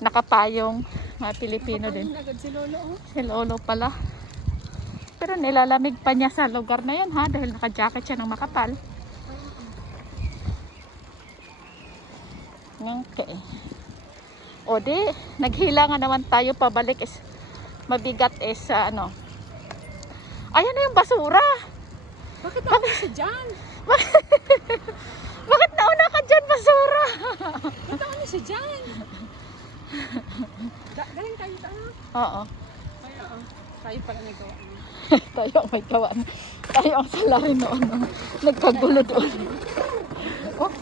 nakapayong mga Pilipino din. Si Lolo. oh. Si Lolo pala. Pero nilalamig pa niya sa lugar na yun ha dahil naka-jacket siya ng makapal. Okay. O di, naghila nga naman tayo pabalik is mabigat is sa ano. Ayan na yung basura. Bakit ako isa dyan? Bakit nauna ka dyan basura? Ba't ako isa dyan? Galing tayo tayo. Oo. Ay, oo. Tayo pala nagawa. tayo ang may kawan. Tayo ang salari noon. no? Nagkagulo doon. Oh.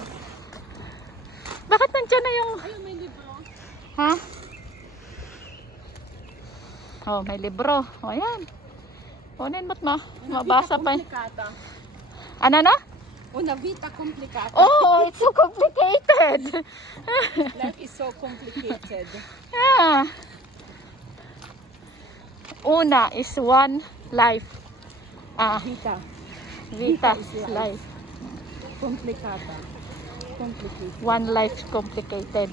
Bakit nandyan na yung... Ayun, may libro. Ha? Oh, may libro. O, yan. Kunin mo't ma. Mabasa pa. Ano na? Una vita komplikata. Oh, it's so complicated. Life is so complicated. Ah. Una is one life. Ah, Vita. vita is is life. life. Komplikata. Complicated. One life complicated.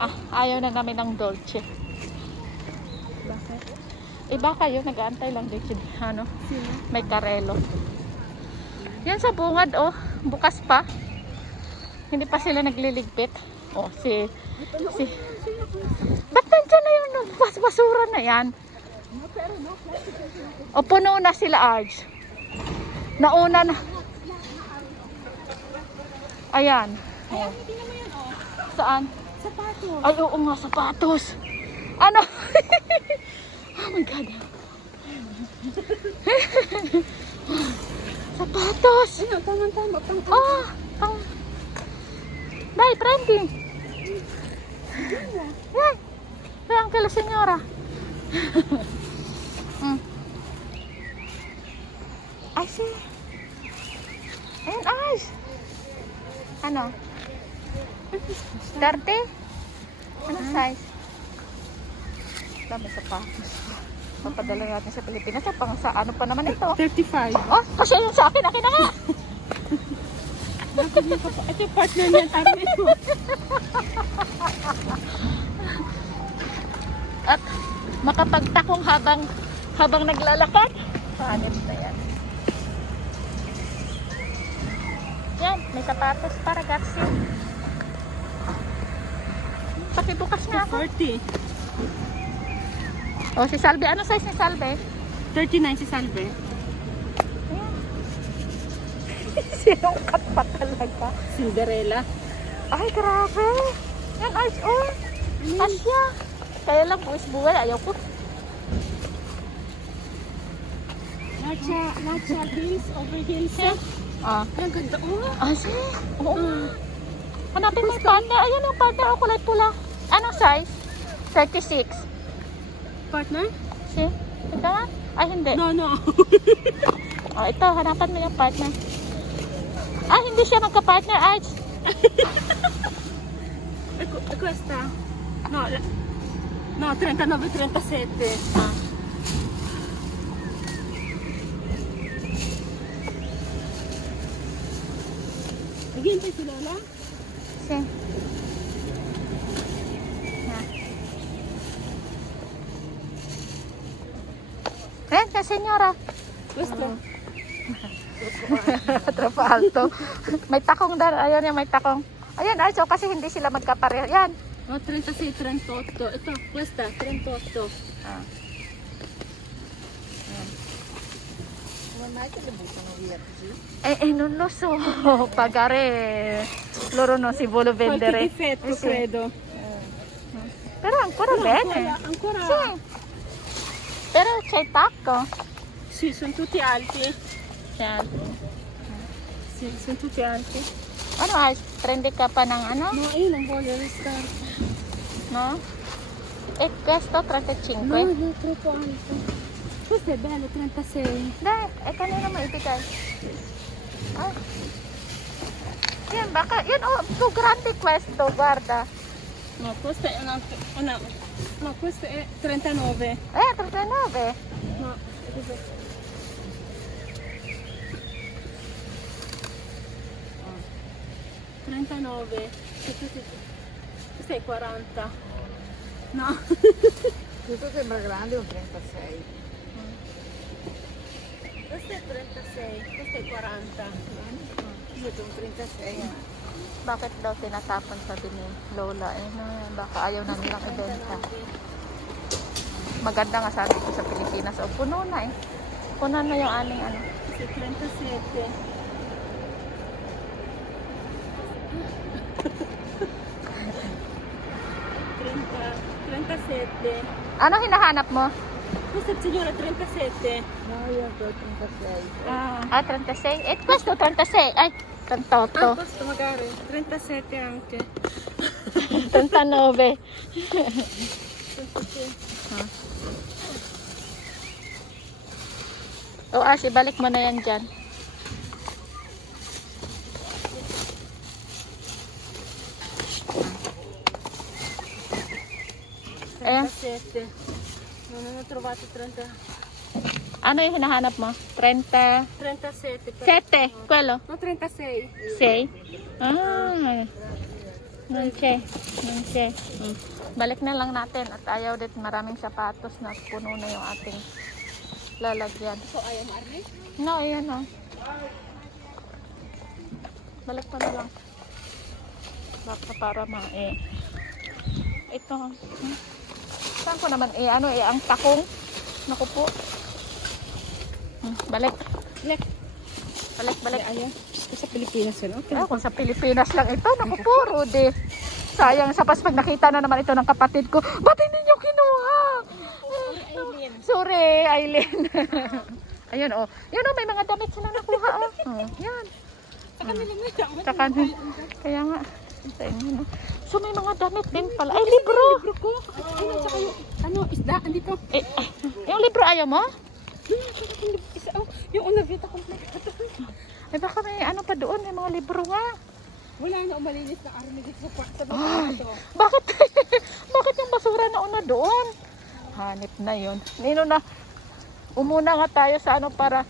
Ah, ayaw na namin ng dolce. Bakit? Iba kayo, nag-aantay lang dito. Ano? Sino? May karelo. Yan sa bungad, oh. Bukas pa. Hindi pa sila nagliligpit. Oh, si... si Ba't nandyan na yung bas basura na yan? O puno na sila, Arj. Nauna na. Ayan. Ay, tingnan mo yan, oh. Saan? Sapatos. Ay, oo nga, sapatos. Ano? oh my God. sapatos. Ayun, tama-tama. Pang Oh, pang... Dai, trending. Yan. Yan, kila senyora. mm. Ay, si. Ayan, ay. Ano? 30? Ano size? Dami sapatos. Papadala natin sa Pilipinas. Sa pang sa ano pa naman ito? 35. Oh, kasi yun sa akin. Akin na nga. Ito yung partner niya. Sabi mo. At makapagtakong habang habang naglalakad. Panit na yan. Yan, may sapatos para gatsi. Pakibukas nga ako. 40. Oh, si Salve. Ano size ni Salve? 39 si Salve. Ayan. Sinungkat pa talaga. Cinderella. Ay, grabe. Yan, ay, oh. Asya. Kaya lang, buwis buhay. Ayaw ko. Lacha, Lacha Hills, over. Eh. Ah. Ang ganda. Oh. Asi. Oo. Mm. Hanapin mo yung partner. Ayan yung partner. Oh, kulay pula. Anong size? 36. Partner? See? Ito nga? Ay, hindi. No, no. Oh, ito, hanapan mo yung partner. Ah, hindi siya magka-partner, Arch. Questa? No, la- no, 39, 37. Ah. Naghihintay si Lola? See? Ka, senyora. Gusto. Tropa alto. may takong dar. Ayan yung may takong. Ayan, Arch, oh, kasi hindi sila magkapareho. Yan. No, 36, 38. Ito, questa, 38. Ah. Eh, eh, non lo so. Pagare. Loro no si Qualche vendere. difetto, Eh, credo. Però ancora No, bene. Ancora, ancora Sì. Però c'è il tacco. sì, sono tutti alti. Yan. Sì, sono tutti alti. Ano, Arch? Prendi ka pa ng ano? No, io non voglio le scarpe. No? E questo 35. No, no, troppo alto. Questo è bello, 36. Dai, eh kanina mo ibigay. Ah. Yan, baka, yan oh, tu grande questo, guarda. No, questo è una, una no, questo è 39. Eh, 39. No, è. Ah. 39. Sì, sì, sì. Questo è 40. No. Questo sembra grande un 36. Questo è 36, questo è 40. Io ho un 36. Bakit daw tinatapon sabi ni Lola? Eh, no, baka ayaw na nilang ibenta. Maganda nga sabi ko sa Pilipinas. O, puno na eh. Puno na yung aming ano. Questo è 37. Trenta, 37. Ano hinahanap mo? Questa signora 37. No, io ho 36. Ah, Ah, 36? Eh, questo 36. Ay, 38. ah questo magari 37 anche. 39. 37. O, Ash, ibalik mo na yan dyan. Ayan. 37. Non ho trovato 30. Ano yung hinahanap mo? 30. 37. però- Sete. Kwelo. No, 36. Say. Ah. Nanche. Nanche. Hmm. Balik na lang natin at ayaw din maraming sapatos na puno na yung ating lalagyan. So, ayaw mo, Arne? No, ayan o. Balik pa na lang. Baka para ma eh. Ito. hmm. Saan ko naman eh, ano eh, ang takong. Naku po. Hmm, balik. Balik. Balik, balik. Ayaw. Sa Pilipinas yun, okay. Ah, kung sa Pilipinas lang ito, naku po, Rudy. Sayang sa pas pag nakita na naman ito ng kapatid ko, ba't hindi nyo kinuha? Aileen. Sorry, Aileen. Ayan oh. Yan oh, may mga damit sila nakuha oh. oh yan. Sa kanila. Tsaka, kaya nga, sa inyo no. So may mga damit din pala. Ay, libro! Libro ko. Ano, tsaka yung, ano, isda, andito. Eh, ah, yung libro ayaw mo? Isa, oh, yung una vita kompleto. Eh baka may ano pa doon, may mga libro nga. Wala na umalinis na army dito sa sa Ay. Bakit? Bakit yung basura na una doon? Hanip na yun. Nino na, umuna nga tayo sa ano para...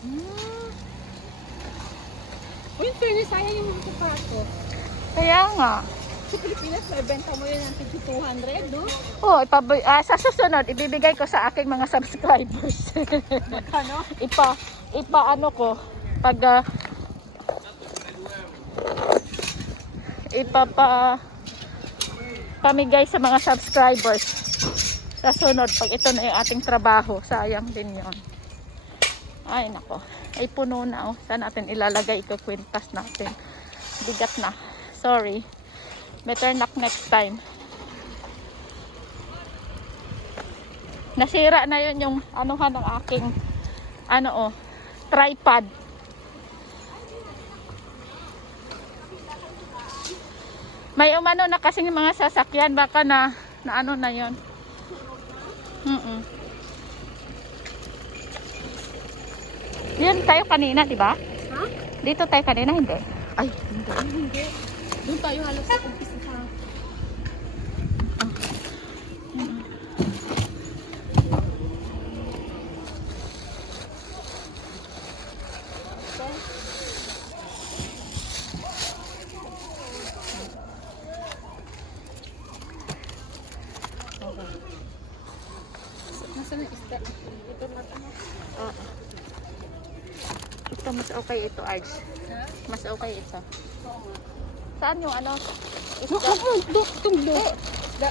Hmm, yung fairness, sayang yung mga sapato. kaya nga. Sa Pilipinas, may benta mo yan ng 200, no? Oh, ipab- ah, sa susunod, ibibigay ko sa aking mga subscribers. Magkano? ipa, ipa ano ko, pag ah, ipapa pamigay sa mga subscribers. Sa sunod pag ito na yung ating trabaho sayang din yon ay nako. Ay puno na oh. Saan natin ilalagay ito? Kwintas natin. Bigat na. Sorry better knock next time. Nasira na yun yung anuhan ng aking ano oh tripod. May umano na kasing mga sasakyan baka na na ano na yon mm yun tayo kanina di ba? Ha? dito tayo kanina hindi. Ay hindi. Hindi. Doon tayo halos sa umpisa sa... Nasaan yung isda? Ito ito. Oo. ito mas okay ito Arj Ha? mas okay ito saan yung ano No, isda do, itong do. Eh, Isda.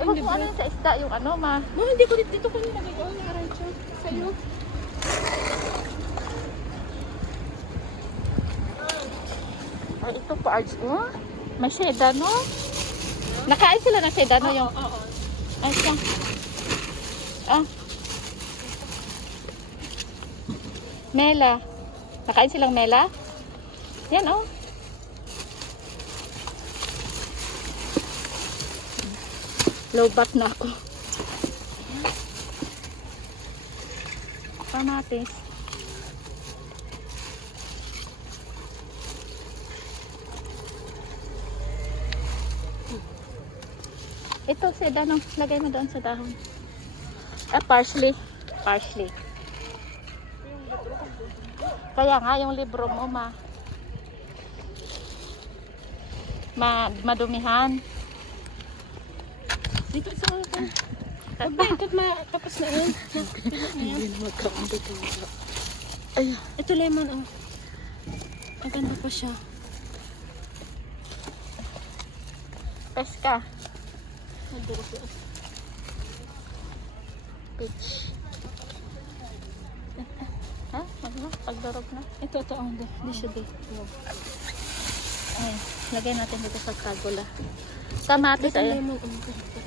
Ewan ko ano yung sa isda yung ano ma Ma, hindi ko dito, ko nilagay ko na arancho. Sa'yo. Ay, ito pa, Arj. Oh, may sedano. Nakain sila ng sedano yung... Oo, oo. Ay, siya. Ah. Mela. Nakain silang mela? Yan, oh. Low na ako. Kamatis. Ito, sedano. Lagay mo doon sa dahon. Ah, parsley. Parsley. Kaya nga, yung libro mo, ma. ma madumihan. Dito sa akin. Aba, ito ma, tapos na yun. Na, Ayan. Ay, Ito lemon, oh. Ang ganda pa siya. peska. Ang. Peach. Ha? Ano? Pagdarog na. Ito, ito, ang hindi. Hindi siya di. Ay, lagay natin dito sa kagula. Kamatis Ito ay. lemon, oh. Ito, ito.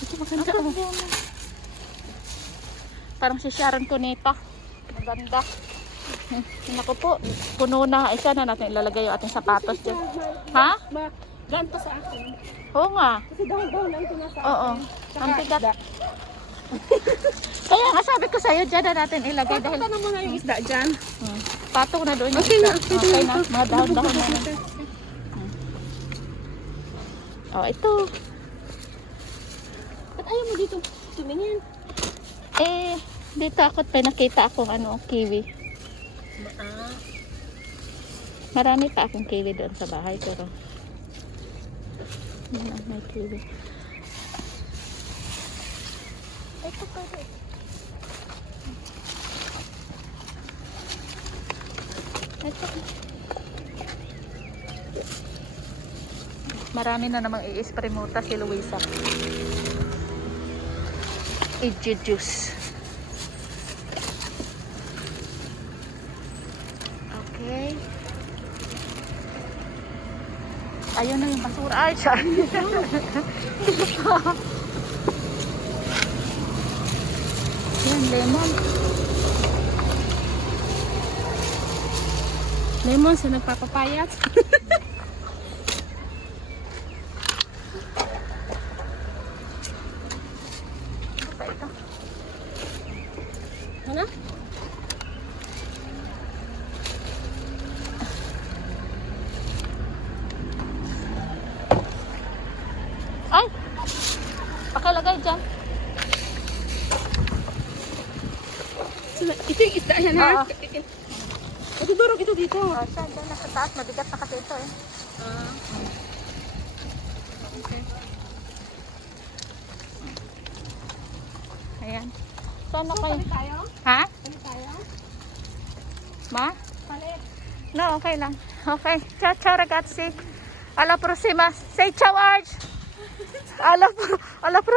Ito maganda. oh. Parang si Sharon Cuneta. Maganda. Hmm, Naku po, puno na. Isa na natin ilalagay yung ating sapatos dyan. Ha? Ma, ganito sa akin. Oo nga. Kasi dahan-dahan lang ito nasa Oo. Ang bigat. isda. Kaya nga sabi ko sa'yo, dyan na natin ilagay dahil Pakita na muna yung isda dyan. hmm, patong na doon yung Okay na, isa. pwede Okay na. Mga dahon-dahon na lang. Oh, ito. Ayaw mo dito tumingin? Eh, dito ako pinakita akong ano, kiwi. Ah, Marami pa akong kiwi doon sa bahay pero Yan, ah, may kiwi. Ito pa rin. Ito. Marami na namang i-espremuta si Luisa. I-juice. Okay. Ayun na yung basura. Ay, siya. Yan, lemon. lemon sa nagpapapayat. Ano pa ito? Ano? Ay! Pakilagay dyan. So, ito isda yan Oo. Ito durog ito dito. Oh, siya, dyan nasa taas. Mabigat na kasi ito eh. Ah. Okay. Ayan. Saan na So, kayo? tayo? Ha? Palit tayo? Ma? Palit. No, okay lang. Okay. Ciao, ciao ragazzi. Alla prossima. Say ciao, Arch. Alla, alla prossima.